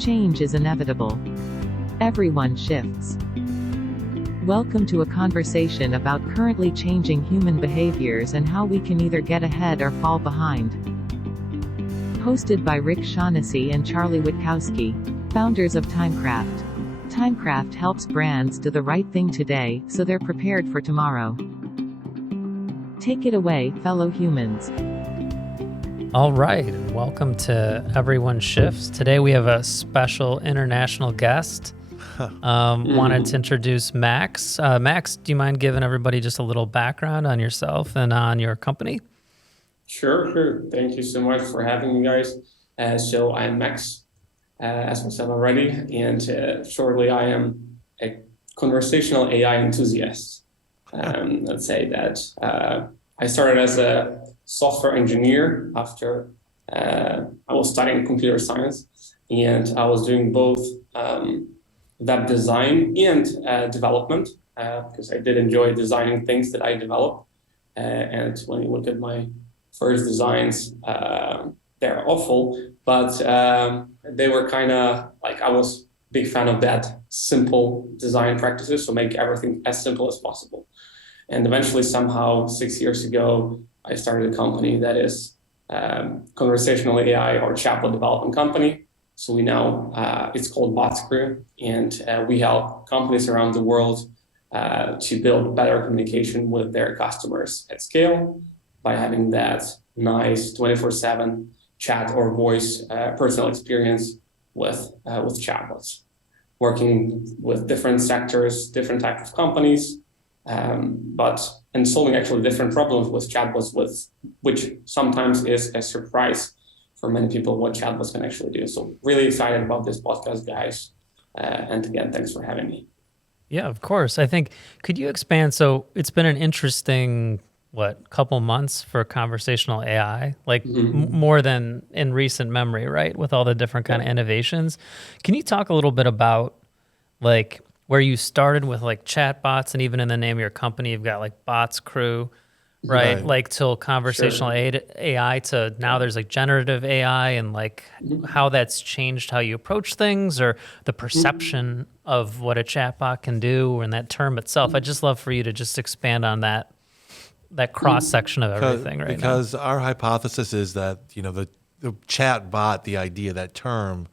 Change is inevitable. Everyone shifts. Welcome to a conversation about currently changing human behaviors and how we can either get ahead or fall behind. Hosted by Rick Shaughnessy and Charlie Witkowski, founders of Timecraft. Timecraft helps brands do the right thing today, so they're prepared for tomorrow. Take it away, fellow humans. All right, and welcome to Everyone Shifts. Today we have a special international guest. Wanted to introduce Max. Max, do you mind giving everybody just a little background on yourself and on your company? Sure. Thank you so much for having me, guys. So I'm Max, as I said already, and shortly I am a conversational AI enthusiast. Let's say that I started as a software engineer after I was studying computer science, and I was doing both web design and development because I did enjoy designing things that I develop. And when you look at my first designs, they're awful, but they were kind of like, I was a big fan of that simple design practices, so make everything as simple as possible. And eventually, somehow, 6 years ago, I started a company that is conversational AI or chatbot development company. So we now, it's called BotsCrew, and we help companies around the world to build better communication with their customers at scale by having that nice 24/7 chat or voice personal experience with chatbots, working with different sectors, different types of companies, and solving actually different problems with chatbots, which sometimes is a surprise for many people what chatbots can actually do. So really excited about this podcast, guys. And again, thanks for having me. Yeah, of course. I think, could you expand? So it's been an interesting, couple months for conversational AI, more than in recent memory, right? With all the different kind of innovations. Can you talk a little bit about where you started with chatbots, and even in the name of your company, you've got BotsCrew, right? Till conversational AI to now there's generative AI, and how that's changed how you approach things or the perception of what a chatbot can do and that term itself. I'd just love for you to just expand on that cross section of everything because our hypothesis is that, the chatbot, the idea, that term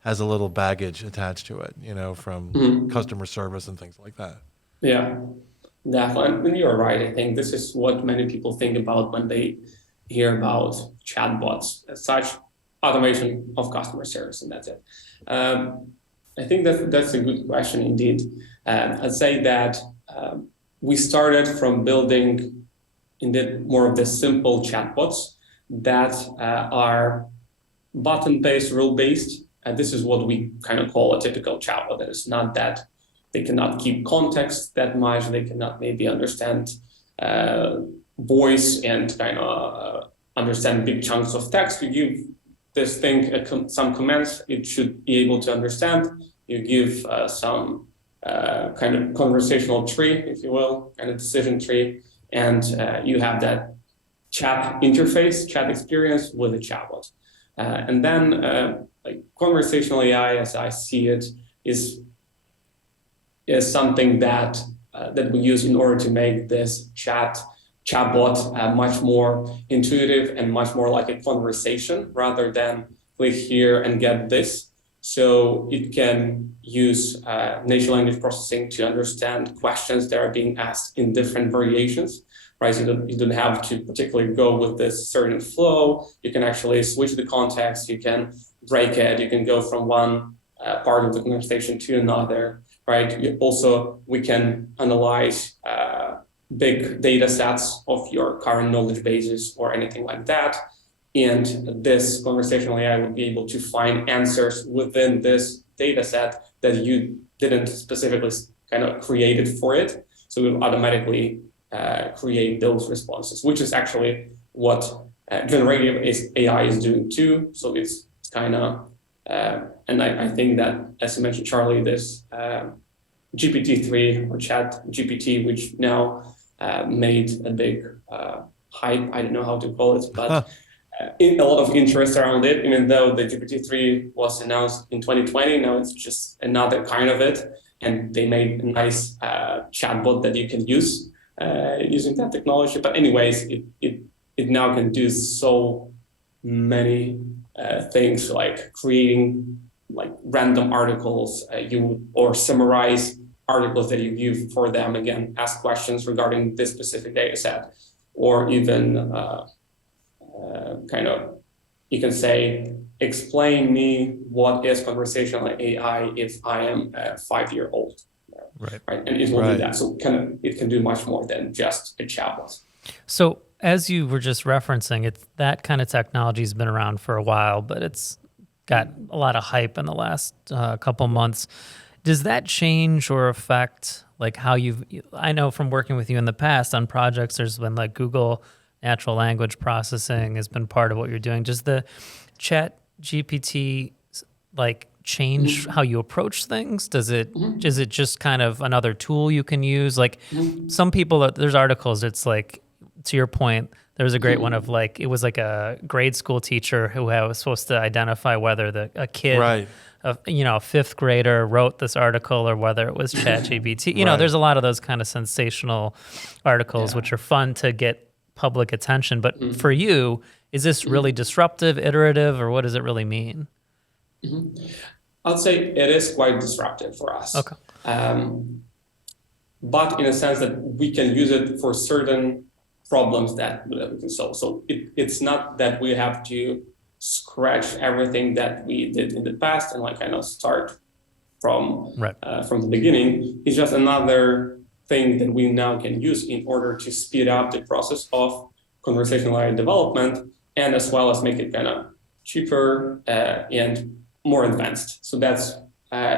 has a little baggage attached to it, from customer service and things like that. Yeah, definitely. And you're right. I think this is what many people think about when they hear about chatbots as such, automation of customer service, and that's it. I think that's a good question indeed. I'd say that we started from building indeed more of the simple chatbots that are button-based, rule-based. And this is what we kind of call a typical chatbot. That is not that they cannot keep context that much. They cannot maybe understand voice and kind of understand big chunks of text. You give this thing some commands, it should be able to understand. You give some kind of conversational tree, if you will, kind of decision tree, and you have that chat interface, chat experience with a chatbot. And then conversational AI, as I see it, is something that we use in order to make this chatbot much more intuitive and much more like a conversation rather than click here and get this. So it can use natural language processing to understand questions that are being asked in different variations. Right, so you don't have to particularly go with this certain flow. You can actually switch the context. You can break it. You can go from one part of the conversation to another. Right. We can analyze big data sets of your current knowledge bases or anything like that. And this conversational AI would be able to find answers within this data set that you didn't specifically kind of created for it. So it will automatically create those responses, which is actually what generative AI is doing too. So it's kind of, and I think that, as you mentioned, Charlie, this GPT-3 or Chat GPT, which now made a big hype, I don't know how to call it, but a lot of interest around it, even though the GPT-3 was announced in 2020. Now it's just another kind of it. And they made a nice chatbot that you can use using that technology. But anyways, it now can do so many things, like creating like random articles or summarize articles that you view for them, again, ask questions regarding this specific data set, or even you can say, explain me what is conversational AI if I am a 5-year-old. Right. And it will do that. So it can do much more than just a chatbot. So as you were just referencing, that kind of technology has been around for a while, but it's got a lot of hype in the last couple months. Does that change or affect like how I know from working with you in the past on projects, there's been like Google natural language processing has been part of what you're doing. Does the Chat GPT like change how you approach things? Is it just kind of another tool you can use? Like some people, there's articles, it's like, to your point, there was a great one of like, it was like a grade school teacher who was supposed to identify whether a kid, a fifth grader wrote this article or whether it was Chat GPT. You know, there's a lot of those kind of sensational articles, which are fun to get public attention. But for you, is this really disruptive, iterative, or what does it really mean? I'd say it is quite disruptive for us. Okay. But in a sense that we can use it for certain problems that we can solve. So it's not that we have to scratch everything that we did in the past and like kind of start from the beginning. It's just another thing that we now can use in order to speed up the process of conversational AI development, and as well as make it kind of cheaper and more advanced. So that's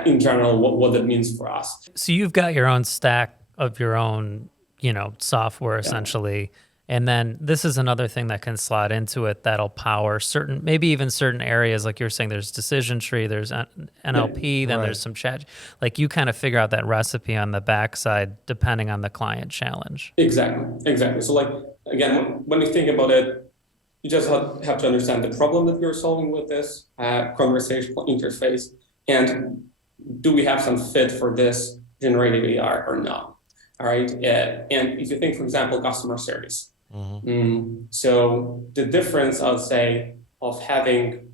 in general what that means for us. So you've got your own stack of your own, software essentially. And then this is another thing that can slot into it that'll power maybe even certain areas. Like you're saying, there's decision tree, there's NLP, then there's some chat. Like you kind of figure out that recipe on the backside depending on the client challenge. Exactly. So like, again, when you think about it, you just have to understand the problem that you're solving with this conversational interface. And do we have some fit for this generative AI or not? All right. And if you think, for example, customer service. So the difference, I would say, of having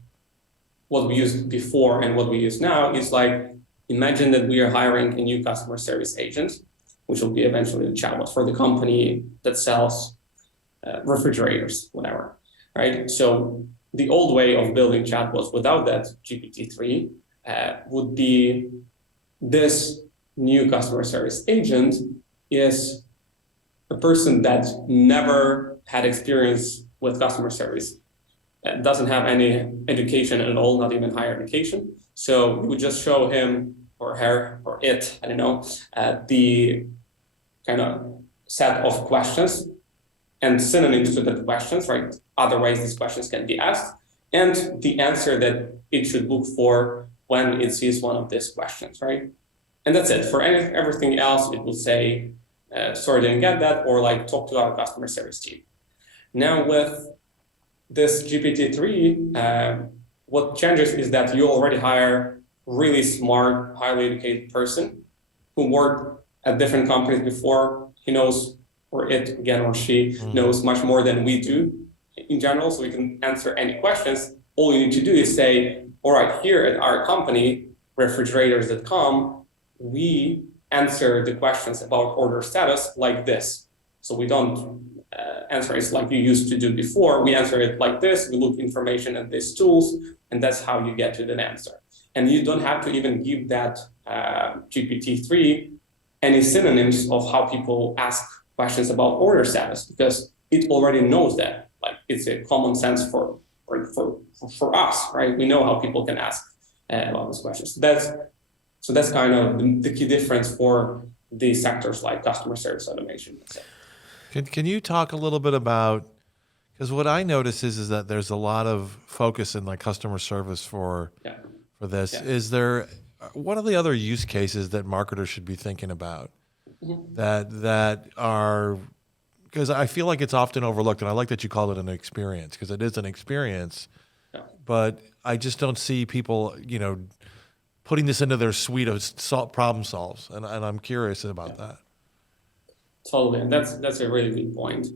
what we used before and what we use now is like, imagine that we are hiring a new customer service agent, which will be eventually the chatbot for the company that sells refrigerators, whatever. Right. So the old way of building chatbots without that GPT-3 would be this new customer service agent is a person that never had experience with customer service, doesn't have any education at all, not even higher education. So we would just show him or her or it, I don't know, the kind of set of questions and synonyms to the questions, right? Other ways these questions can be asked, and the answer that it should look for when it sees one of these questions, right? And that's it. For everything else, it will say, sorry, didn't get that, or like talk to our customer service team. Now with this GPT-3, what changes is that you already hire really smart, highly educated person who worked at different companies before. He knows, or it again, or she knows much more than we do in general, so we can answer any questions. All you need to do is say, all right, here at our company, refrigerators.com, we answer the questions about order status like this. So we don't answer it like you used to do before. We answer it like this. We look information at these tools, and that's how you get to the answer. And you don't have to even give that GPT-3 any synonyms of how people ask questions about order status, because it already knows that. Like it's a common sense for us, right? We know how people can ask about these questions. So that's kind of the key difference for the sectors like customer service automation. Can you talk a little bit about, because what I notice is that there's a lot of focus in like customer service for this. Yeah. What are the other use cases that marketers should be thinking about that are because I feel like it's often overlooked, and I like that you call it an experience, because it is an experience. Yeah. But I just don't see people, putting this into their suite of problem solves, and I'm curious about that. Totally, and that's a really good point.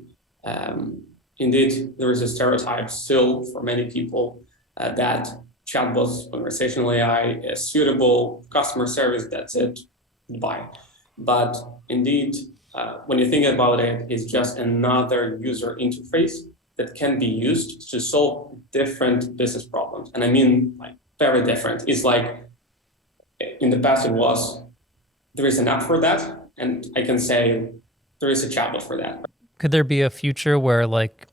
Indeed, there is a stereotype still for many people that chatbots, conversational AI is suitable, customer service, that's it, goodbye. But indeed, when you think about it, it's just another user interface that can be used to solve different business problems. And I mean, like, very different. It's like, in the past it was, there is an app for that, and I can say there is a chatbot for that. Could there be a future where like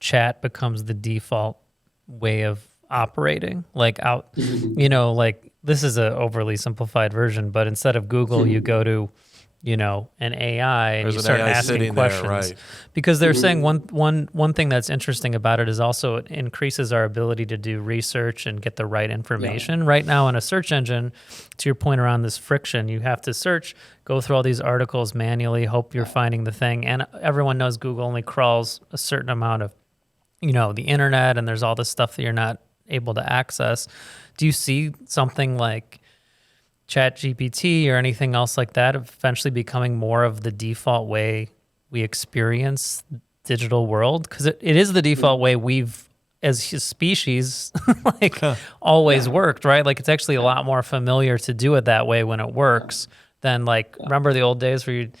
chat becomes the default way of operating? Like like this is a overly simplified version, but instead of Google, you go to, an AI and you start asking questions. There, right. Because they're saying one thing that's interesting about it is also it increases our ability to do research and get the right information. Yeah. Right now in a search engine, to your point around this friction, you have to search, go through all these articles manually, hope you're finding the thing. And everyone knows Google only crawls a certain amount of, the internet, and there's all this stuff that you're not able to access. Do you see something like ChatGPT or anything else like that eventually becoming more of the default way we experience digital world? Because it is the default way we've, as a species, always worked, right? Like it's actually a lot more familiar to do it that way when it works than remember the old days where you'd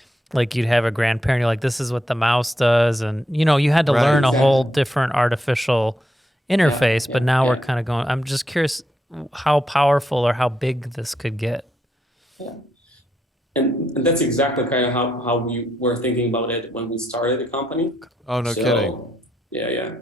have a grandparent, you're like, this is what the mouse does. And, you had to learn a whole different artificial interface, but now we're kind of going, I'm just curious how powerful or how big this could get. Yeah. And that's exactly kind of how we were thinking about it when we started the company. Oh, no kidding. Yeah.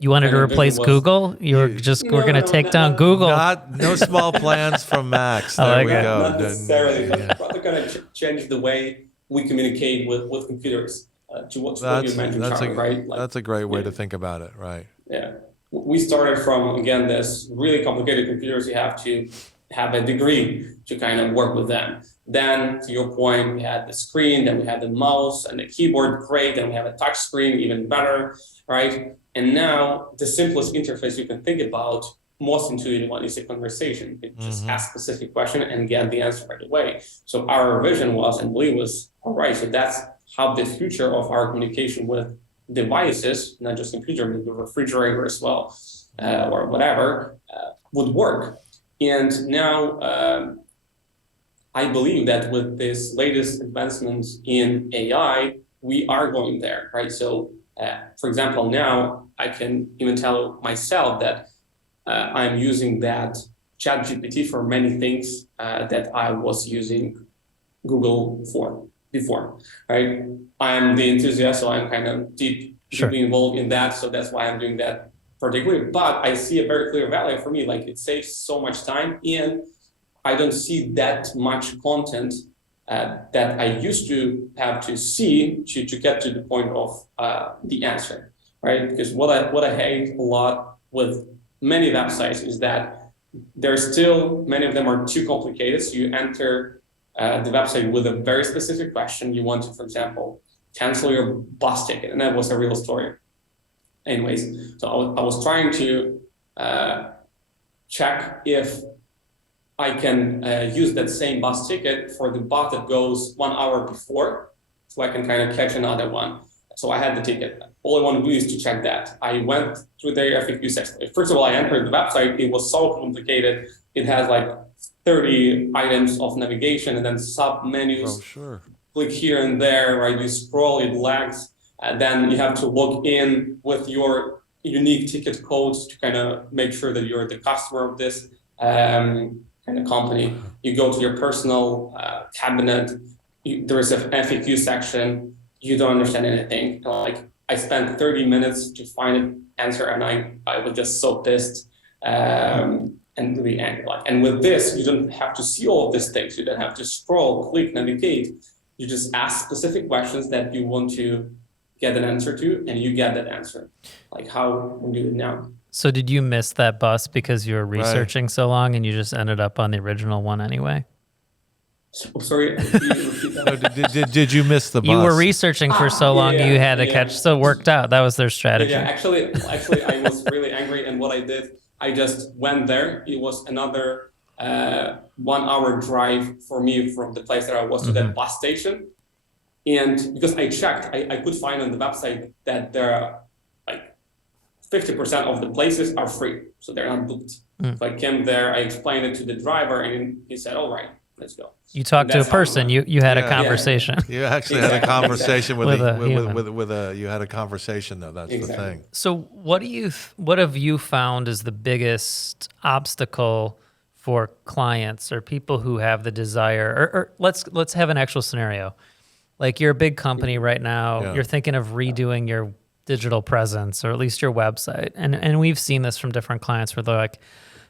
You wanted to replace Google? We're going to take down Google. No small plans from Max. There we go. Not necessarily. Rather going to change the way we communicate with computers. To what you mentioned, Charlie, right? That's a great way to think about it, right? Yeah. We started from, again, this really complicated computers. You have to have a degree to kind of work with them. Then, to your point, we had the screen, then we had the mouse and the keyboard, great. Then we have a touch screen, even better, right? And now, the simplest interface you can think about, most intuitive one, is a conversation. You just ask a specific question and get the answer right away. So our vision was, and belief was, all right, so that's how the future of our communication with devices, not just computer, but the refrigerator as well, or whatever, would work. And now I believe that with this latest advancements in AI, we are going there, right? So, for example, now I can even tell myself that I'm using that ChatGPT for many things that I was using Google for before, right? I'm the enthusiast, so I'm kind of deeply involved in that. So that's why I'm doing that particularly. But I see a very clear value for me. Like it saves so much time, and I don't see that much content that I used to have to see to get to the point of the answer, right? Because what I hate a lot with many websites is that there's still, many of them are too complicated. So you enter the website with a very specific question. You want to, for example, cancel your bus ticket. And that was a real story. Anyways, so I was trying to check if I can use that same bus ticket for the bus that goes 1 hour before, so I can kind of catch another one. So I had the ticket. All I want to do is to check that. I went through the FAQ section. First of all, I entered the website. It was so complicated. It has like 30 items of navigation and then sub menus. Oh, sure. Click here and there, right? You scroll, it lags. Then you have to log in with your unique ticket codes to kind of make sure that you're the customer of this kind of company. You go to your personal cabinet. There is a FAQ section. You don't understand anything. Like I spent 30 minutes to find an answer, and I was just so pissed and really angry. And with this, you don't have to see all of these things. You don't have to scroll, click, navigate. You just ask specific questions that you want to get an answer to, and you get that answer. Like how we do it now. So did you miss that bus because you were researching so long and you just ended up on the original one anyway? Oh, sorry, can you repeat No, that? did you miss the bus? You were researching for so long, yeah, you had to yeah. catch. So it worked out. That was their Yeah, strategy. actually, I was really angry, and what I did, I just went there. It was another 1 hour drive for me from the place that I was to that bus station, and because I checked, I could find on the website that there are like 50% of the places are free, so they're not booked. So I came there, I explained it to the driver, and he said, "All right, let's go." You talked to a person. You had a Yeah. conversation. You actually Exactly, had a conversation With a with human. you had a conversation though. That's the thing. So what have you found is the biggest obstacle for clients or people who have the desire, or let's have an actual scenario. Like you're a big company right now, Yeah. you're thinking of redoing your digital presence or at least your website. And we've seen this from different clients where they're like,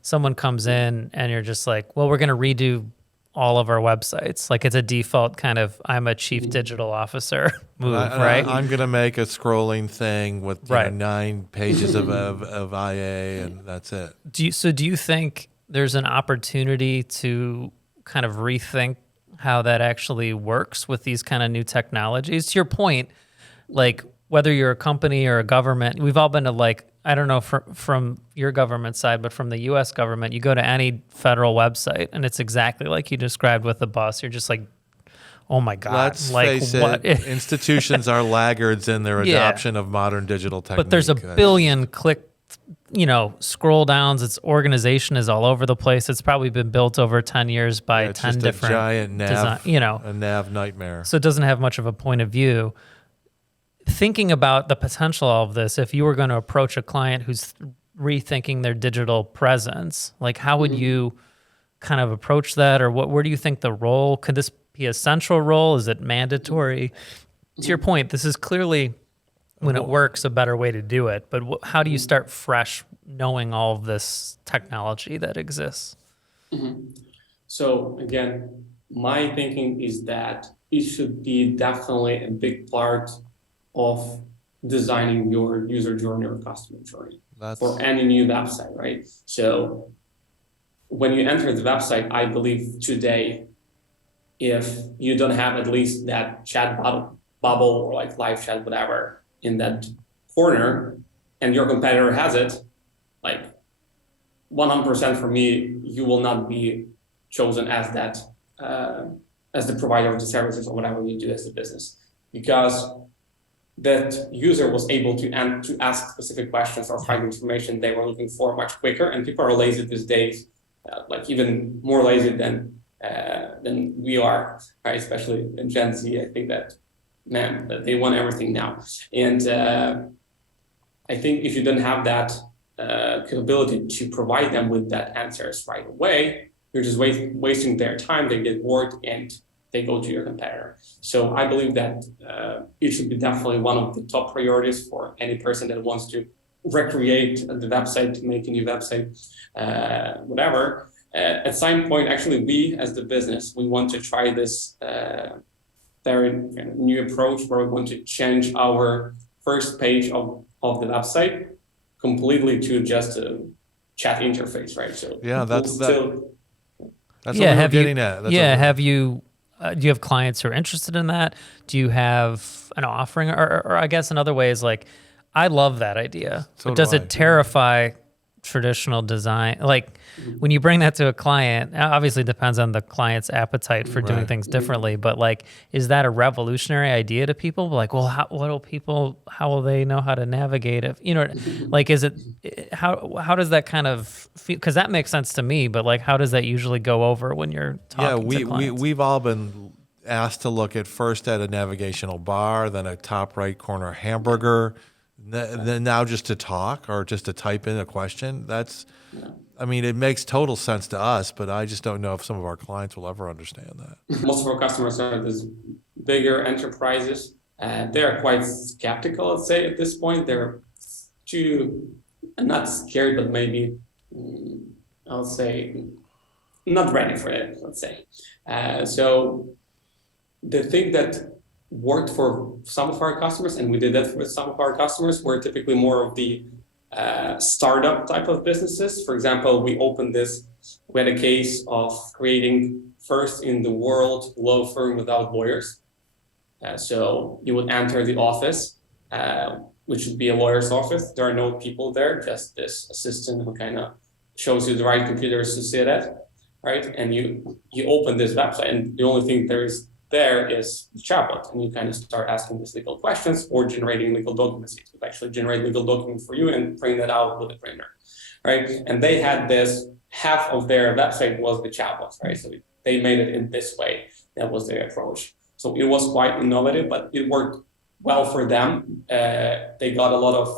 someone comes in and you're just like, well, we're going to redo all of our websites. Like it's a default kind of, I'm a chief digital officer move, right? I'm going to make a scrolling thing with Right. 9 pages of IA, and that's it. Do you think there's an opportunity to kind of rethink how that actually works with these kind of new technologies? To your point, like whether you're a company or a government, we've all been to like, I don't know from your government side, but from the US government, you go to any federal website and it's exactly like you described with the bus. You're just like, oh my God. Let's like face what? it, institutions are laggards in their adoption of modern digital technique. But there's a billion click, scroll downs. Its organization is all over the place. It's probably been built over 10 years by it's 10 just different a giant nav, design, a nav nightmare. So it doesn't have much of a point of view. Thinking about the potential of this, if you were going to approach a client who's rethinking their digital presence, like how would you kind of approach that? Or where do you think the role, could this be a central role? Is it mandatory? To your point, this is clearly, when it works, a better way to do it. But how do you start fresh knowing all of this technology that exists? So again, my thinking is that it should be definitely a big part of designing your user journey or customer journey for any new website, right? So when you enter the website, I believe today, if you don't have at least that chat bubble or like live chat, whatever, in that corner, and your competitor has it, like 100% for me, you will not be chosen as that, as the provider of the services or whatever you do as a business, because that user was able to ask specific questions or find information they were looking for much quicker. And people are lazy these days, like even more lazy than we are, right? Especially in Gen Z. I think that, man, that they want everything now. And I think if you don't have that capability to provide them with that answers right away, you're just wasting their time. They get bored and they go to your competitor. So I believe that it should be definitely one of the top priorities for any person that wants to recreate the website, make a new website, whatever. At some point, actually, we as the business, we want to try this very new approach where we want to change our first page of the website completely to just a chat interface, right? So yeah, that's what we're getting at. Do you have clients who are interested in that? Do you have an offering? Or I guess another way is like, I love that idea. So but does do I. it terrify traditional design? Like when you bring that to a client, obviously it depends on the client's appetite for doing things differently, but like, is that a revolutionary idea to people? Like, well, how will they know how to navigate it? Like, is it, how does that kind of feel? Because that makes sense to me, but like, how does that usually go over when you're talking to clients? We've all been asked to look at first at a navigational bar, then a top right corner hamburger, then now just to talk or just to type in a question. I mean, it makes total sense to us, but I just don't know if some of our clients will ever understand that. Most of our customers are these bigger enterprises. They're quite skeptical, let's say, at this point. They're not scared, but maybe, I'll say, not ready for it, let's say. So the thing that worked for some of our customers, and we did that with some of our customers, were typically more of the startup type of businesses. For example, we had a case of creating first in the world law firm without lawyers. So you would enter the office, which would be a lawyer's office. There are no people there, just this assistant who kind of shows you the right computers to sit at, right? And you open this website, and the only thing there is the chatbot, and you kind of start asking these legal questions or generating legal documents. It would actually generate legal documents for you and print that out with a printer, right? And they had this, half of their website was the chatbot, right? So they made it in this way. That was their approach. So it was quite innovative, but it worked well for them. They got a lot of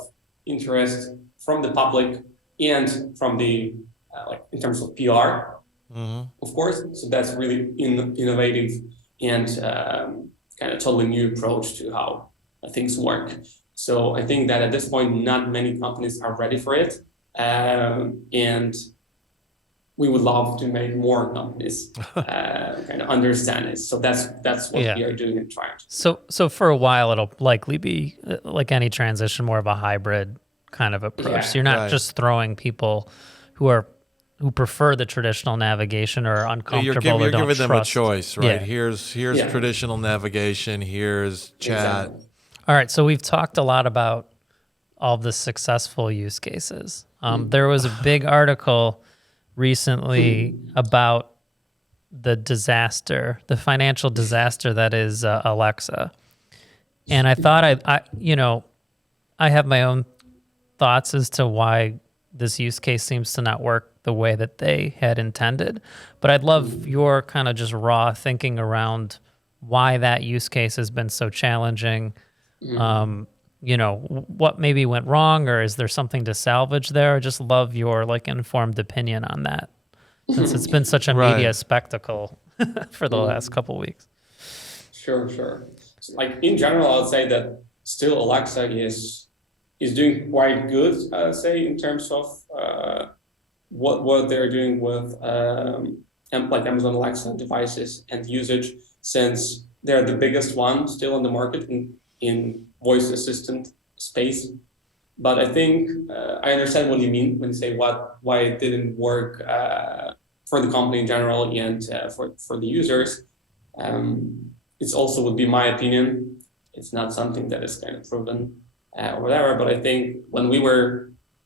interest from the public and from the, like in terms of PR, of course. So that's really innovative and kind of totally new approach to how things work. So I think that at this point, not many companies are ready for it. And we would love to make more companies kind of understand it. So that's what we are doing and trying to. So for a while, it'll likely be like any transition, more of a hybrid kind of approach. Yeah, so you're not just throwing people who prefer the traditional navigation or are uncomfortable you're or don't giving them a trust. choice, right? Yeah. Here's traditional navigation, here's chat. Exactly. All right, so we've talked a lot about all the successful use cases. There was a big article recently about the disaster, the financial disaster that is Alexa. And I thought I have my own thoughts as to why this use case seems to not work the way that they had intended. But I'd love your kind of just raw thinking around why that use case has been so challenging. What maybe went wrong, or is there something to salvage there? I just love your like informed opinion on that, since it's been such a media spectacle for the last couple of weeks. Sure. So, like in general, I would say that still Alexa is doing quite good, say, in terms of what they're doing with like Amazon Alexa devices and usage, since they're the biggest one still on the market in voice assistant space. But I think I understand what you mean when you say why it didn't work for the company in general and for the users. It's also would be my opinion. It's not something that is kind of proven or whatever, but I think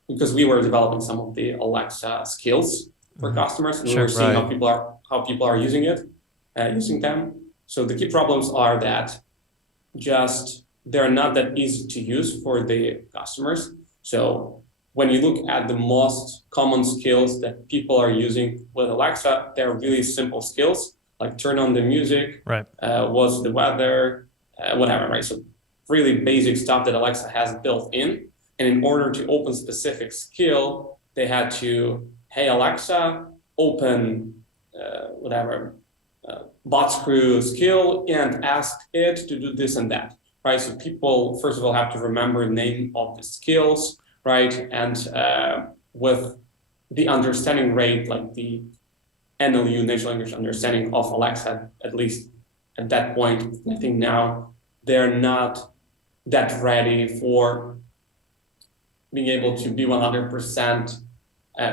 because we were developing some of the Alexa skills for customers, and we were seeing how people are using them. So the key problems are that they're not that easy to use for the customers. So when you look at the most common skills that people are using with Alexa, they're really simple skills, like turn on the music, what's the weather, whatever, right? So really basic stuff that Alexa has built in. And in order to open specific skill, they had to, hey, Alexa, open BotsCrew skill and ask it to do this and that, right? So people, first of all, have to remember the name of the skills, right? And with the understanding rate, like the NLU, natural language understanding of Alexa, at least at that point, I think now they're not that ready for being able to be 100%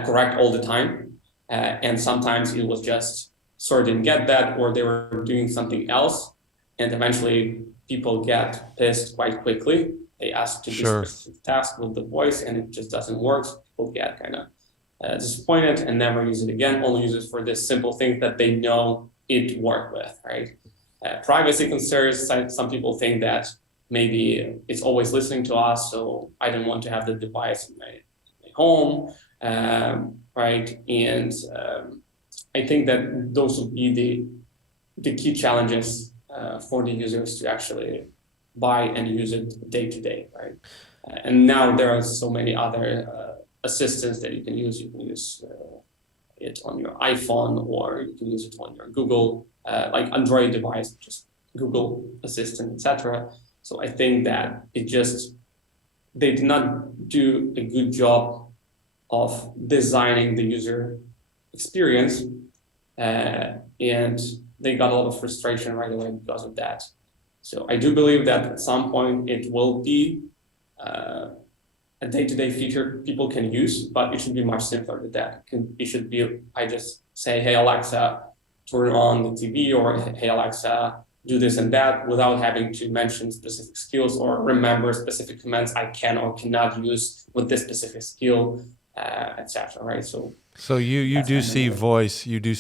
correct all the time. And sometimes it was just sort of didn't get that, or they were doing something else. And eventually people get pissed quite quickly. They ask to do a specific task with the voice and it just doesn't work. So people get kind of disappointed and never use it again, only use it for this simple thing that they know it work with, right? Privacy concerns, some people think that maybe it's always listening to us, so I don't want to have the device in my home, right? And I think that those would be the key challenges for the users to actually buy and use it day to day, right? And now there are so many other assistants that you can use. You can use it on your iPhone, or you can use it on your Google, like Android device, just Google Assistant, etc. So I think that they did not do a good job of designing the user experience, and they got a lot of frustration right away because of that. So I do believe that at some point it will be a day-to-day feature people can use, but it should be much simpler than that. It should be, I just say, hey, Alexa, turn on the TV or, hey, Alexa, do this and that, without having to mention specific skills or remember specific commands I can or cannot use with this specific skill, etc. Right? So you do see voice, becoming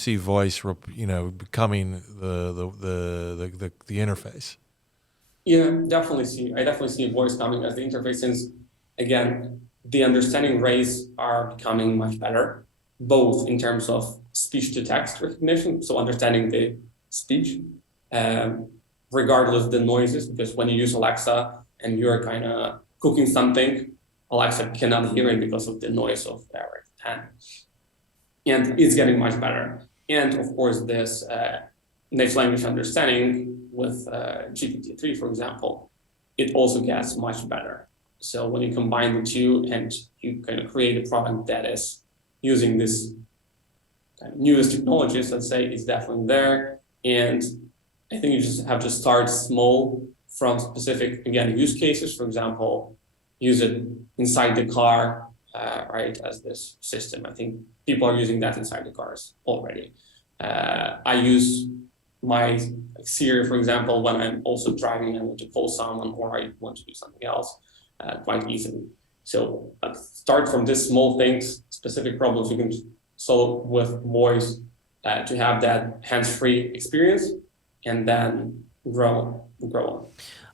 the interface. Yeah, I definitely see voice coming as the interface, since again, the understanding rates are becoming much better, both in terms of speech to text recognition, so understanding the speech, regardless of the noises, because when you use Alexa and you're kind of cooking something, Alexa cannot hear it because of the noise of our hand. And it's getting much better. And of course, this natural language understanding with GPT-3, for example, it also gets much better. So when you combine the two and you kind of create a product that is using this kind of newest technologies, let's say, it's definitely there. And I think you just have to start small from specific, again, use cases. For example, use it inside the car, right, as this system. I think people are using that inside the cars already. I use my Siri, for example, when I'm also driving and want to call someone or I want to do something else quite easily. So start from these small things, specific problems you can solve with voice to have that hands-free experience, and then grow on.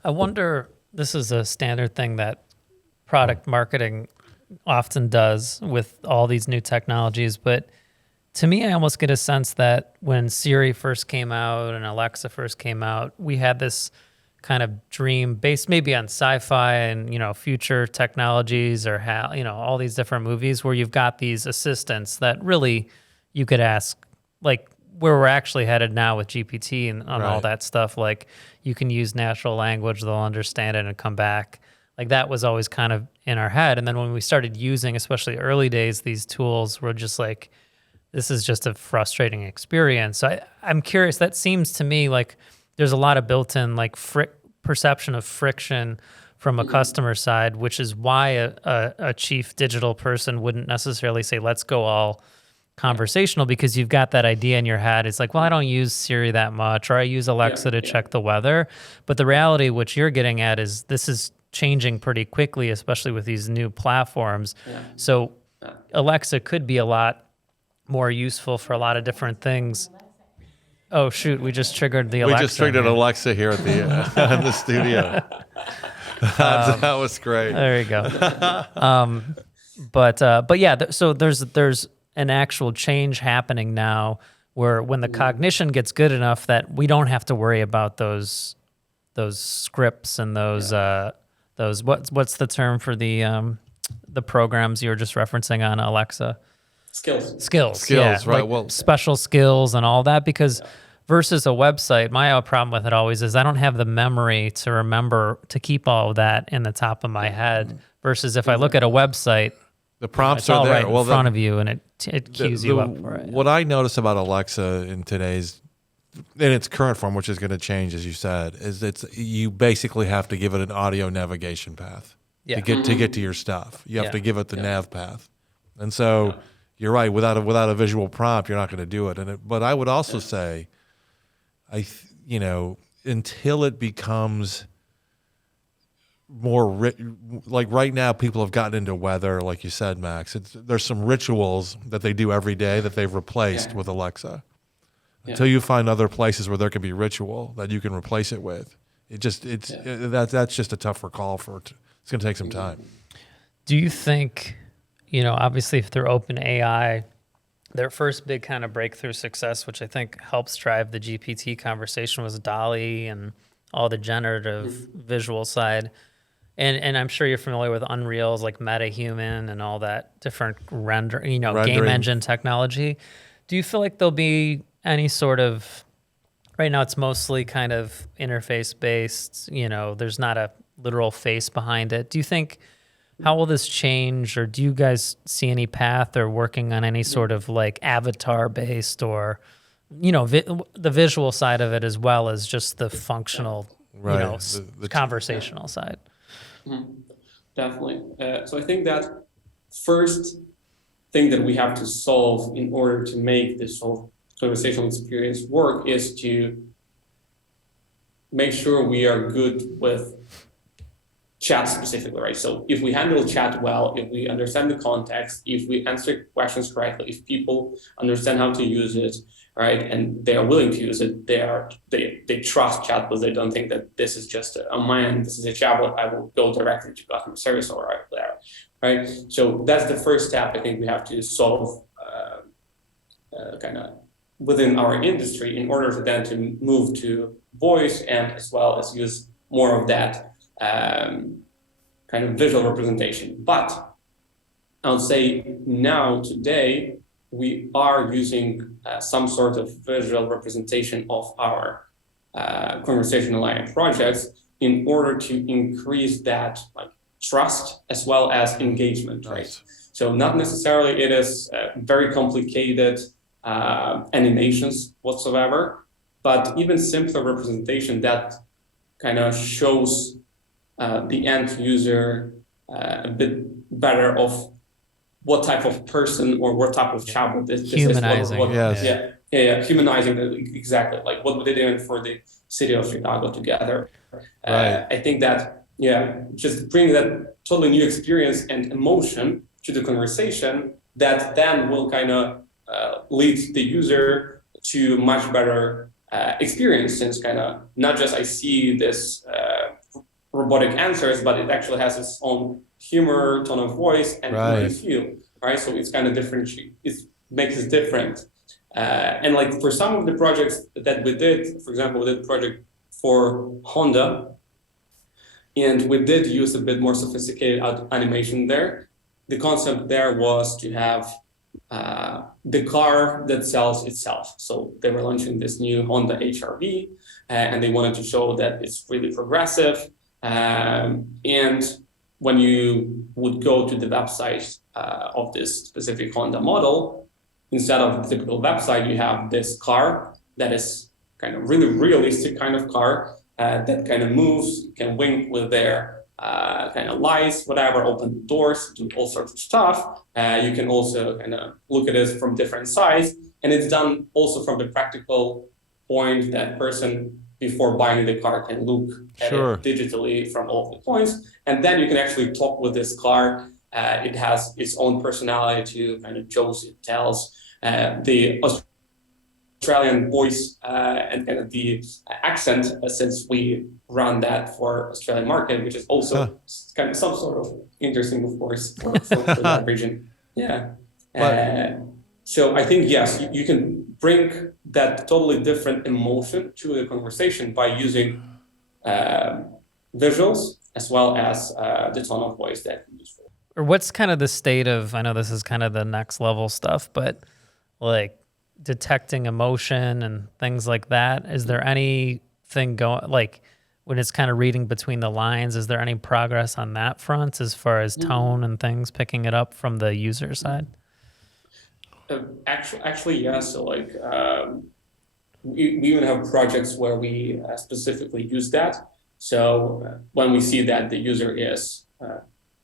I wonder, this is a standard thing that product marketing often does with all these new technologies, but to me, I almost get a sense that when Siri first came out and Alexa first came out, we had this kind of dream based maybe on sci-fi and, future technologies or how, all these different movies where you've got these assistants that really you could ask, like where we're actually headed now with GPT and on all that stuff. Like you can use natural language, they'll understand it and come back. Like that was always kind of in our head. And then when we started using, especially early days, these tools, we're just like, this is just a frustrating experience. So I'm curious, that seems to me like there's a lot of built-in like perception of friction from a customer side, which is why a chief digital person wouldn't necessarily say, let's go all conversational, because you've got that idea in your head. It's like, well, I don't use Siri that much, or I use Alexa to check the weather. But the reality, which you're getting at, is this is changing pretty quickly, especially with these new platforms. So Alexa could be a lot more useful for a lot of different things. Oh shoot, we just triggered the Alexa. We just triggered Alexa here at the in the studio. That was great. There you go. But yeah, so there's an actual change happening now where when the cognition gets good enough that we don't have to worry about those scripts and those what's the term for the programs you were just referencing on Alexa? Skills, yeah, right? Like well, special skills and all that, because versus a website, my problem with it always is I don't have the memory to remember to keep all of that in the top of my head. Versus if I look at a website, the prompts it's all are there right in front of you, and it cues you up for it. What I notice about Alexa in its current form, which is going to change, as you said, is you basically have to give it an audio navigation path to get to your stuff. You have to give it the nav path, and so. You're right. Without a visual prompt, you're not going to do it. But I would also say, until it becomes more like right now, people have gotten into weather, like you said, Max. There's some rituals that they do every day that they've replaced with Alexa. Until you find other places where there can be ritual that you can replace it with, that's just a tougher call for it. It's going to take some time. Do you think? Obviously, if they're open AI, their first big kind of breakthrough success, which I think helps drive the GPT conversation, was DALL-E and all the generative visual side. And I'm sure you're familiar with Unreal's like MetaHuman and all that different rendering. Game engine technology. Do you feel like there'll be any sort of, right now it's mostly kind of interface based, there's not a literal face behind it. Do you think, how will this change, or do you guys see any path or working on any sort of like avatar based or, the visual side of it as well as just the functional, the conversational side? Definitely. So I think that first thing that we have to solve in order to make this whole conversational experience work is to make sure we are good with chat specifically, right? So if we handle chat well, if we understand the context, if we answer questions correctly, if people understand how to use it, right, and they are willing to use it, they trust chatbots. They don't think that this is just this is a chatbot, I will go directly to customer service or there, right? So that's the first step I think we have to solve kind of within our industry in order for them to move to voice and as well as use more of that kind of visual representation. But I would say now, today, we are using some sort of visual representation of our conversational AI projects in order to increase that like trust as well as engagement, right? So not necessarily it is very complicated animations whatsoever, but even simpler representation that kind of shows the end user a bit better of what type of person or what type of chatbot this is. Humanizing. Humanizing, exactly. Like what they did for the city of Chicago together. I think that, just bring that totally new experience and emotion to the conversation that then will kind of lead the user to much better experience, since kind of not just I see this robotic answers, but it actually has its own humor, tone of voice, and feel, right? So it's kind of different. It makes it different. And like for some of the projects that we did, for example, we did a project for Honda, and we did use a bit more sophisticated animation there. The concept there was to have the car that sells itself. So they were launching this new Honda HR-V, and they wanted to show that it's really progressive. And when you would go to the website of this specific Honda model, instead of the typical website, you have this car that is kind of really realistic kind of car that kind of moves, can wink with their kind of lights, whatever, open doors, do all sorts of stuff. You can also kind of look at it from different sides, and it's done also from the practical point that person before buying the car can look at it digitally from all the points, and then you can actually talk with this car. It has its own personality to kind of jokes it tells, the Australian voice and kind of the accent, since we run that for Australian market, which is also kind of some sort of interesting, of course, for that region. So I think, yes, you can bring that totally different emotion to the conversation by using visuals as well as the tone of voice that you use. Or what's kind of the state of, I know this is kind of the next level stuff, but like detecting emotion and things like that. Is there anything going, like when it's kind of reading between the lines, is there any progress on that front as far as tone and things, picking it up from the user side? Actually, yeah. So like we even have projects where we specifically use that. So when we see that the user is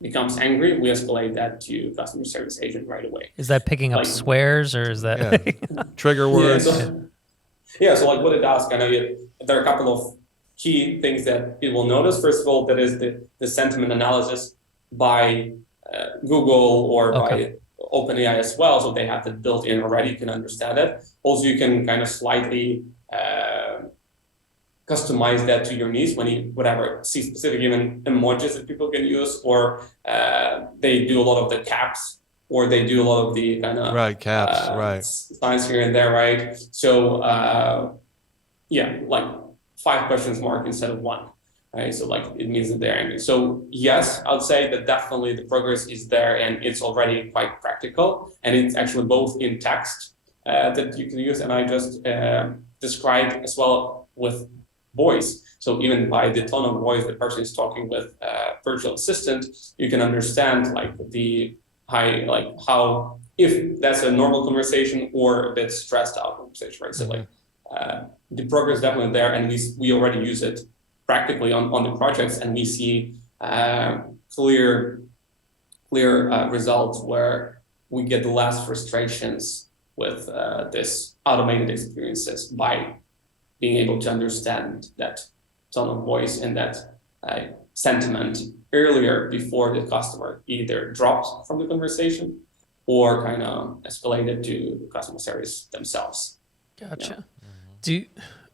becomes angry, we escalate that to customer service agent right away. Is that picking up swears, or is that trigger words? So like what it does, kind of, there are a couple of key things that it will notice. First of all, that is the sentiment analysis by Google or by OpenAI as well. So they have that built in already. You can understand it. Also, you can kind of slightly customize that to your needs when you see specific even emojis that people can use, or they do a lot of the caps, or they do a lot of the kind of caps, signs here and there, right? So like 5 questions mark instead of 1. Right, so like it means that they're angry. So yes, I would say that definitely the progress is there, and it's already quite practical, and it's actually both in text that you can use, and I just described as well with voice. So even by the tone of voice the person is talking with virtual assistant, you can understand like how if that's a normal conversation or a bit stressed out conversation, right? So like the progress is definitely there, and we already use it practically on the projects, and we see clear results where we get less frustrations with this automated experiences by being able to understand that tone of voice and that sentiment earlier before the customer either drops from the conversation or kind of escalated to customer service themselves. Gotcha.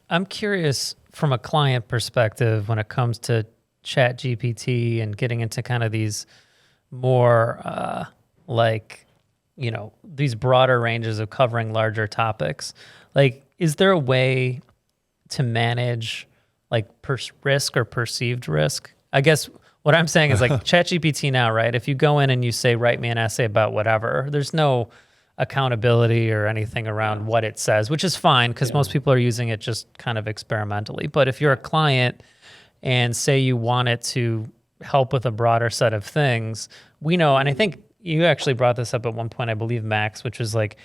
I'm curious from a client perspective when it comes to Chat GPT and getting into kind of these more these broader ranges of covering larger topics. Like, is there a way to manage like risk or perceived risk? I guess what I'm saying is like ChatGPT now, right? If you go in and you say, write me an essay about whatever, there's no accountability or anything around what it says, which is fine because most people are using it just kind of experimentally. But if you're a client and say you want it to help with a broader set of things, we know, and I think you actually brought this up at one point, I believe, Max, which is like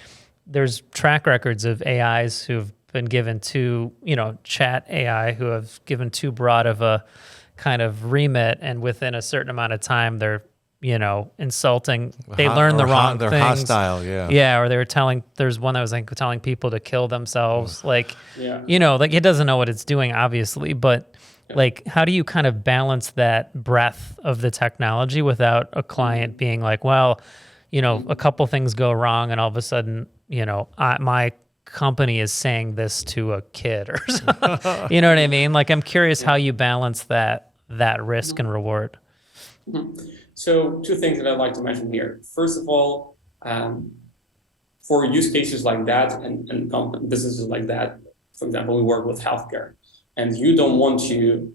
there's track records of AIs who've been given chat AI who have given too broad of a kind of remit, and within a certain amount of time, they're, insulting. They learn the wrong things. They're hostile, yeah. Yeah, or they were there's one that was like telling people to kill themselves. Like, like it doesn't know what it's doing, obviously, but like, how do you kind of balance that breadth of the technology without a client being like, well, a couple things go wrong and all of a sudden, my company is saying this to a kid or something. You know what I mean? Like, I'm curious how you balance that risk and reward. So two things that I'd like to mention here. First of all, for use cases like that and businesses like that, for example, we work with healthcare, and you don't want to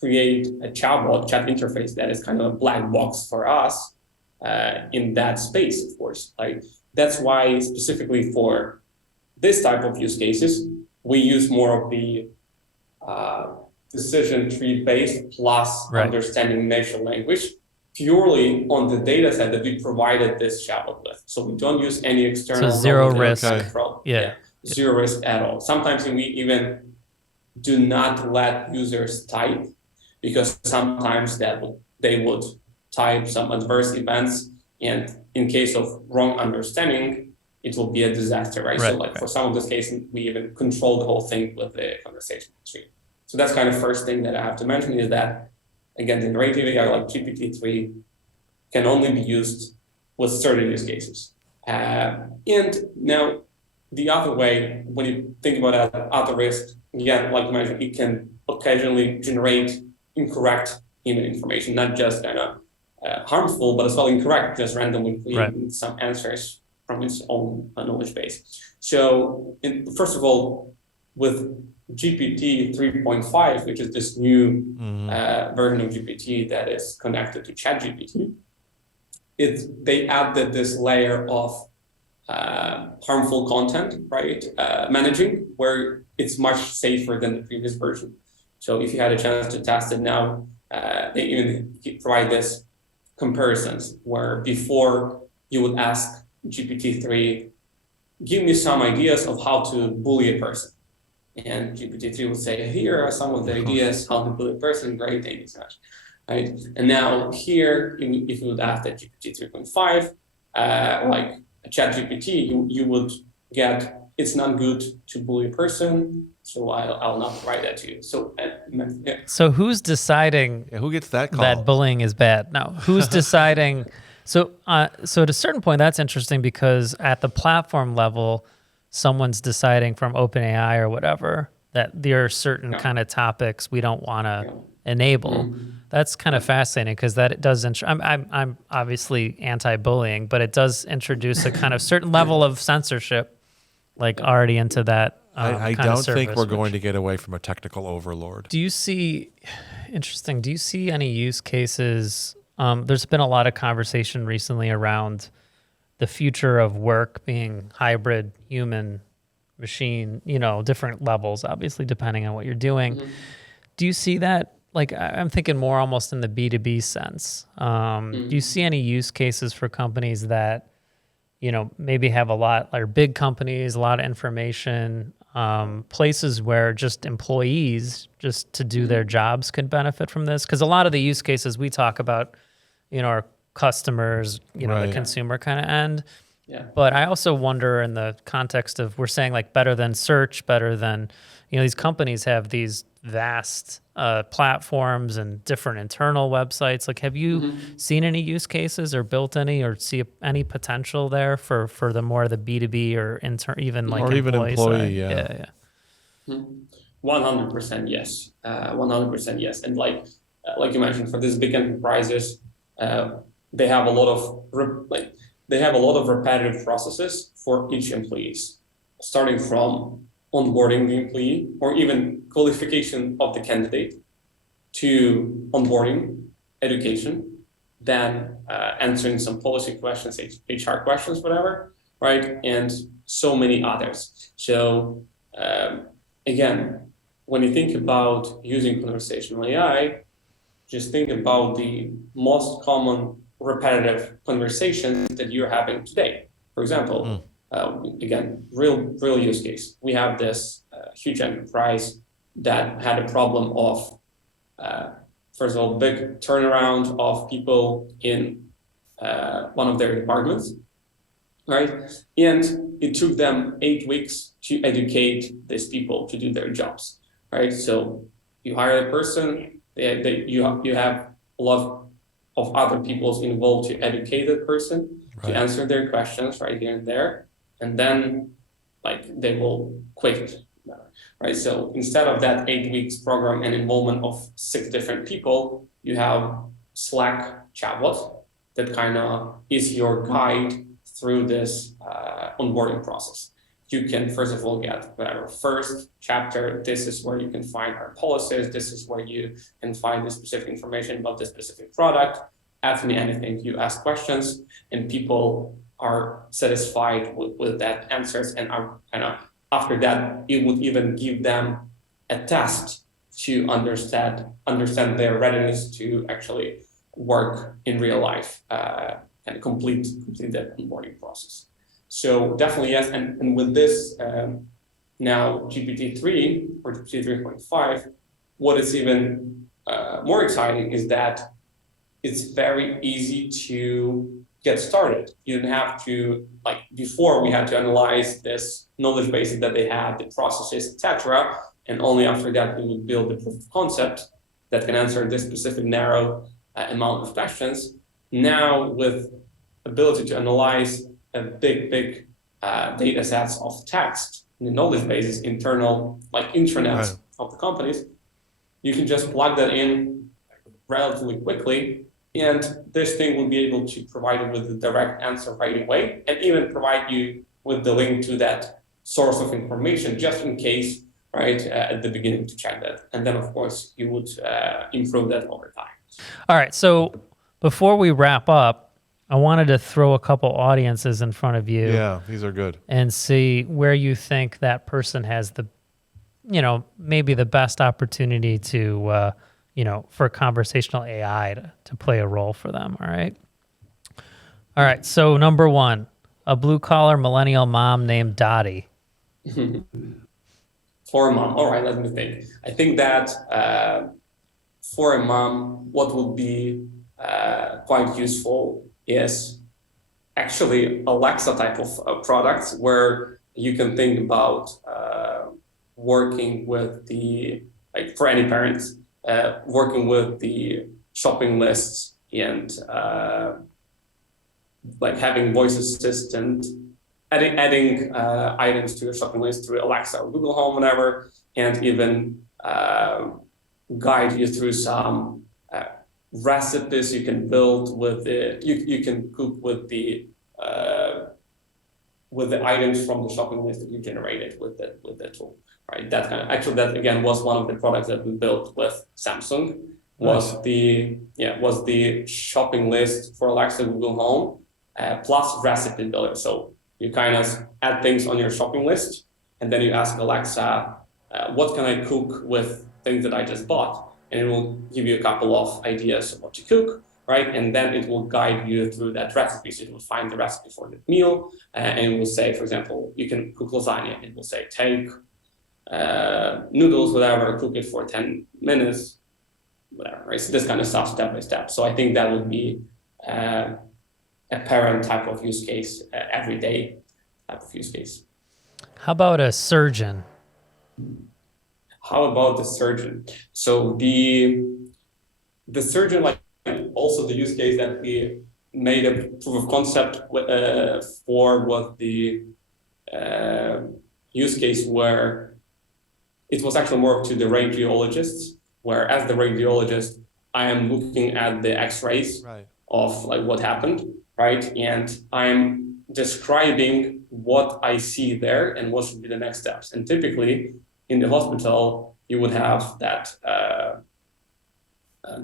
create a chat interface that is kind of a black box for us in that space, of course. Like, that's why specifically for this type of use cases, we use more of the decision tree based plus understanding natural language purely on the data set that we provided this chatbot with. So we don't use any external zero risk. Zero risk at all. Sometimes we even do not let users type, because sometimes they would type some adverse events, and in case of wrong understanding, it will be a disaster, right? So for some of those cases, we even control the whole thing with the conversation tree. So that's kind of first thing that I have to mention is that, again, the generative AI like GPT-3 can only be used with certain use cases. And now the other way, when you think about other risk, again, like you mentioned, it can occasionally generate incorrect information, not just kind of harmful, but as well incorrect, just randomly creating some answers from its own knowledge base. So first of all, with GPT 3.5, which is this new version of GPT that is connected to ChatGPT, they added this layer of harmful content, managing, where it's much safer than the previous version. So if you had a chance to test it now, they even provide this comparisons where before you would ask GPT-3, give me some ideas of how to bully a person. And GPT-3 would say, here are some of the ideas how to bully a person. Great, thank you so much. Right? And now here, if you would ask that GPT 3.5, like a ChatGPT, you would get, it's not good to bully a person, so I'll not write that to you. So, So who's deciding who gets that call? That bullying is bad? No, who's deciding? So at a certain point, that's interesting because at the platform level, someone's deciding from OpenAI or whatever that there are certain kind of topics we don't want to enable. That's kind of fascinating because that does. I'm obviously anti-bullying, but it does introduce a kind of certain level of censorship, like already into that. I don't think we're going to get away from a technical overlord. Do you see? Interesting. Do you see any use cases? There's been a lot of conversation recently around the future of work being hybrid, human, machine. Different levels, obviously, depending on what you're doing. Do you see that? Like, I'm thinking more almost in the B2B sense. Do you see any use cases for companies that, maybe have a lot, or big companies, a lot of information, places where just employees, just to do their jobs, could benefit from this? Because a lot of the use cases we talk about, our customers, the consumer kind of end, Yeah. But I also wonder in the context of, we're saying like better than search, better than, these companies have these vast platforms and different internal websites. Like, have you seen any use cases or built any or see any potential there for the more the B2B or even like Or even employee, side? Yeah. 100% yes. 100% yes. And like you mentioned, for these big enterprises, they have a lot of repetitive processes for each employees, starting from onboarding the employee or even qualification of the candidate to onboarding, education, then answering some policy questions, HR questions, whatever, right? And so many others. So again, when you think about using conversational AI, just think about the most common repetitive conversations that you're having today. For example, again, real use case. We have this huge enterprise that had a problem of, first of all, big turnaround of people in one of their departments, right? And it took them 8 weeks to educate these people to do their jobs, right? So you hire a person, you have a lot of other people involved to educate that person, to answer their questions right here and there, and then like they will quit, right? So instead of that 8 weeks program and involvement of 6 different people, you have Slack chatbot that kind of is your guide through this onboarding process. You can, first of all, get whatever first chapter. This is where you can find our policies. This is where you can find the specific information about the specific product. Ask me anything. You ask questions, and people are satisfied with that answers. And are kind of after that, it would even give them a test to understand their readiness to actually work in real life and complete that onboarding process. So definitely yes, and with this now GPT-3 or GPT 3.5, what is even more exciting is that it's very easy to get started. You don't have to, like before we had to analyze this knowledge base that they have, the processes, etc. And only after that we would build the proof of concept that can answer this specific narrow amount of questions. Now with ability to analyze a big data sets of text in the knowledge bases, internal, like intranets of the companies, you can just plug that in relatively quickly, and this thing will be able to provide you with the direct answer right away, and even provide you with the link to that source of information just in case, right, at the beginning to check that. And then, of course, you would improve that over time. All right, so before we wrap up, I wanted to throw a couple audiences in front of you. Yeah, these are good. And see where you think that person has the, maybe the best opportunity to, for conversational AI to play a role for them. All right. All right. So number 1, a blue collar millennial mom named Dottie. For a mom. All right, let me think. I think that for a mom, what would be quite useful is actually Alexa type of products where you can think about working with the, like for any parents, working with the shopping lists and like having voice assistant, adding items to your shopping list through Alexa or Google Home, whatever, and even guide you through some recipes you can build with the, you can cook with the items from the shopping list that you generated with the tool, right? That kind of, actually that again was one of the products that we built with Samsung, was the shopping list for Alexa Google Home plus recipe builder. So you kind of add things on your shopping list, and then you ask Alexa, what can I cook with things that I just bought? And it will give you a couple of ideas of what to cook, right? And then it will guide you through that recipe. So it will find the recipe for the meal, and it will say, for example, you can cook lasagna. It will say, take noodles, whatever, cook it for 10 minutes, whatever, right? So this kind of stuff, step by step. So I think that would be a parent type of use case, everyday type of use case. How about a surgeon? How about the surgeon? So the surgeon, like also the use case that we made a proof of concept for was the use case where it was actually more to the radiologist, where as the radiologist, I am looking at the X-rays of like what happened, right? And I'm describing what I see there and what should be the next steps. And typically in the hospital, you would have that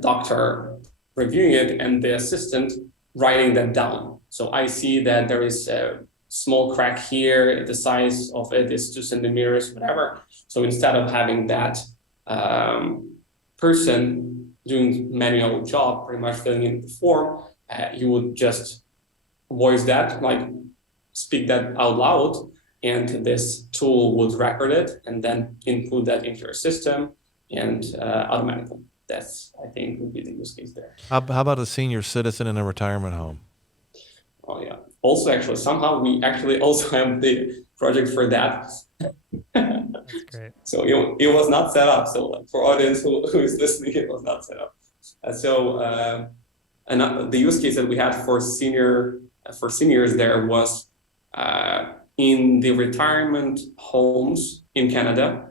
doctor reviewing it and the assistant writing that down. So I see that there is a small crack here, the size of it is 2 centimeters, whatever. So instead of having that person doing manual job, pretty much filling in the form, you would just voice that, like speak that out loud, and this tool would record it and then input that into your system and automatically. That's, I think, would be the use case there. How about a senior citizen in a retirement home? Oh yeah. Also, actually, somehow we actually also have the project for that. That's great. So it was not set up. So for audience who is listening, it was not set up. And the use case that we had for seniors there was in the retirement homes in Canada.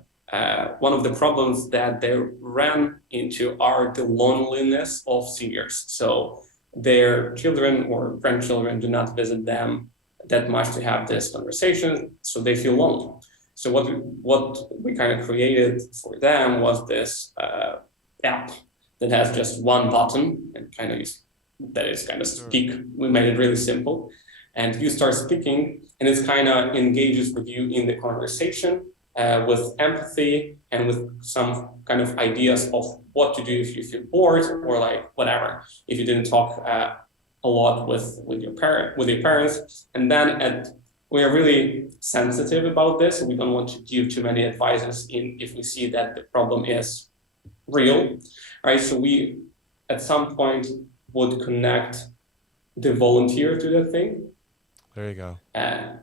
One of the problems that they ran into are the loneliness of seniors. So their children or grandchildren do not visit them that much to have this conversation, so they feel lonely. So what we kind of created for them was this app that has just one button and kind of speak. We made it really simple, and you start speaking, and it kind of engages with you in the conversation. With empathy and with some kind of ideas of what to do if you feel bored or like whatever, if you didn't talk a lot with your parents. And then we are really sensitive about this. We don't want to give too many advices if we see that the problem is real, right? So we at some point would connect the volunteer to the thing. There you go.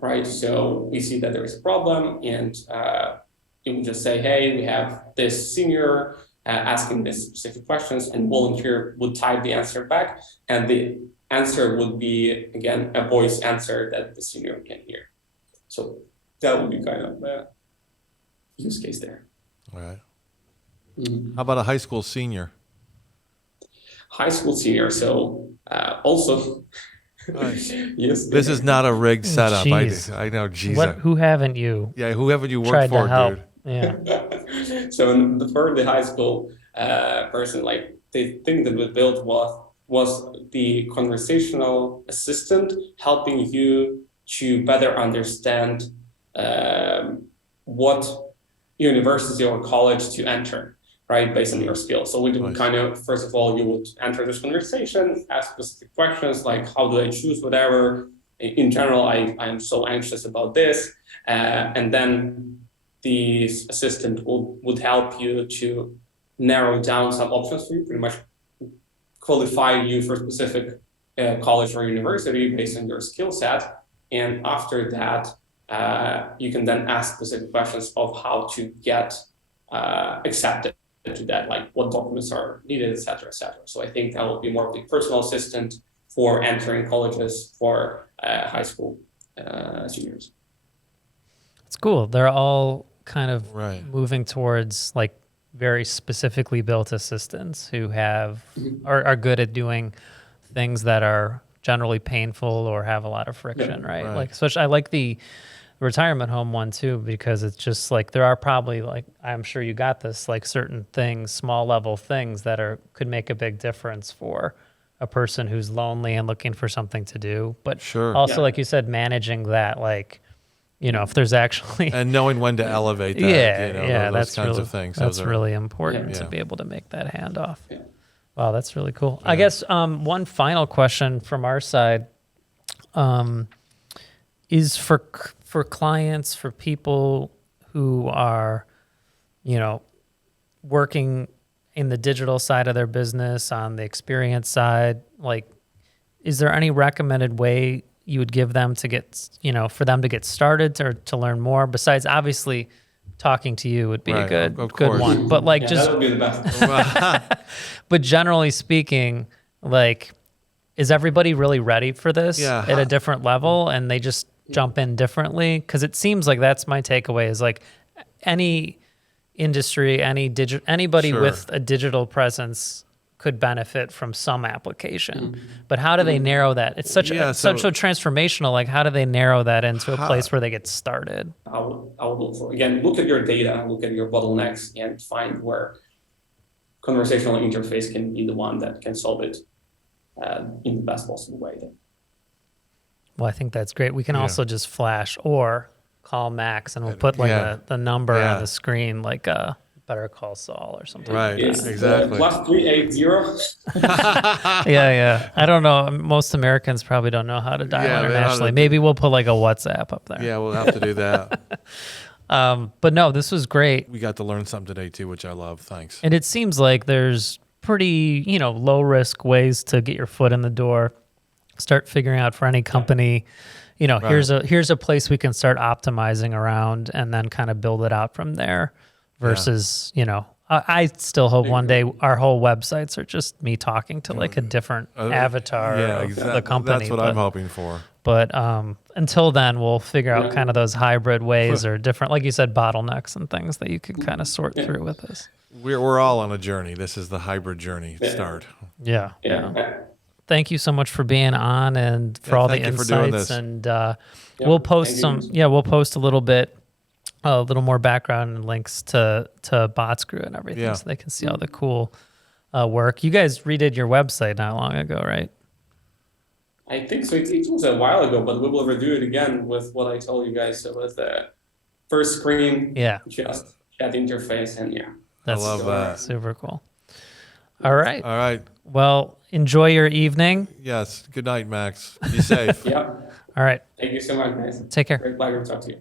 Right, so we see that there is a problem, and it would just say, hey, we have this senior asking this specific questions, and volunteer would type the answer back, and the answer would be, again, a voice answer that the senior can hear. So that would be kind of a use case there. All right. Mm-hmm. How about a high school senior? High school senior, so also... Yes. This is not a rigged setup. I know. Geez. Who haven't you? Yeah, who haven't you worked for, dude? Yeah. So for the high school person, like the thing that we built was the conversational assistant helping you to better understand what university or college to enter, right, based on your skills. So we do kind of, first of all, you would enter this conversation, ask specific questions like, how do I choose whatever? In general, I'm so anxious about this. And then the assistant would help you to narrow down some options for you, pretty much qualify you for a specific college or university based on your skill set. And after that, you can then ask specific questions of how to get accepted to that, like what documents are needed, et cetera, et cetera. So I think that will be more of the personal assistant for entering colleges for high school seniors. It's cool. They're all kind of moving towards like very specifically built assistants who have are good at doing things that are generally painful or have a lot of friction, right? Like, especially I like the retirement home one too, because it's just like there are probably, like, I'm sure you got this, like certain things, small level things that could make a big difference for a person who's lonely and looking for something to do. But also, like you said, managing that, like, you know, if there's actually and knowing when to elevate that, those that's kinds really, of things. That's really important to be able to make that handoff. Wow, that's really cool. I guess one final question from our side is for clients, for people who are, you know, working in the digital side of their business, on the experience side, like, is there any recommended way you would give them to get, for them to get started or to learn more? Besides, obviously, talking to you would be a good one. But like, that would be the best. but generally speaking, like, is everybody really ready for this at a different level, and they just jump in differently? Because it seems like that's my takeaway, is like any industry, anybody with a digital presence could benefit from some application. But how do they narrow that? It's such so transformational. Like, how do they narrow that into a place where they get started? I would look for, again, look at your data, look at your bottlenecks, and find where conversational interface can be the one that can solve it in the best possible way. Well, I think that's great. We can also just flash or call Max, and we'll put like the number on the screen, like Better Call Saul or something. Right, It's exactly. +380. Yeah. I don't know. Most Americans probably don't know how to dial internationally. Maybe we'll put like a WhatsApp up there. Yeah, we'll have to do that. But no, this was great. We got to learn something today too, which I love. Thanks. And it seems like there's pretty, low risk ways to get your foot in the door. Start figuring out for any company, here's a place we can start optimizing around, and then kind of build it out from there. Versus, I still hope one day our whole websites are just me talking to like a different avatar of the company. That's what I'm hoping for. But until then, we'll figure out kind of those hybrid ways or different, like you said, bottlenecks and things that you could kind of sort through with this. We're all on a journey. This is the hybrid journey start. Yeah. Thank you so much for being on and for all the insights. And we'll post we'll post a little more background and links to BotsCrew and everything, so they can see all the cool work. You guys redid your website not long ago, right? I think so. It was a while ago, but we will redo it again with what I told you guys. So with the first screen, just chat interface, and I love that. Super cool. All right. All right. Well, enjoy your evening. Yes. Good night, Max. Be safe. Yeah. All right. Thank you so much, guys. Take care. Great pleasure to talk to you.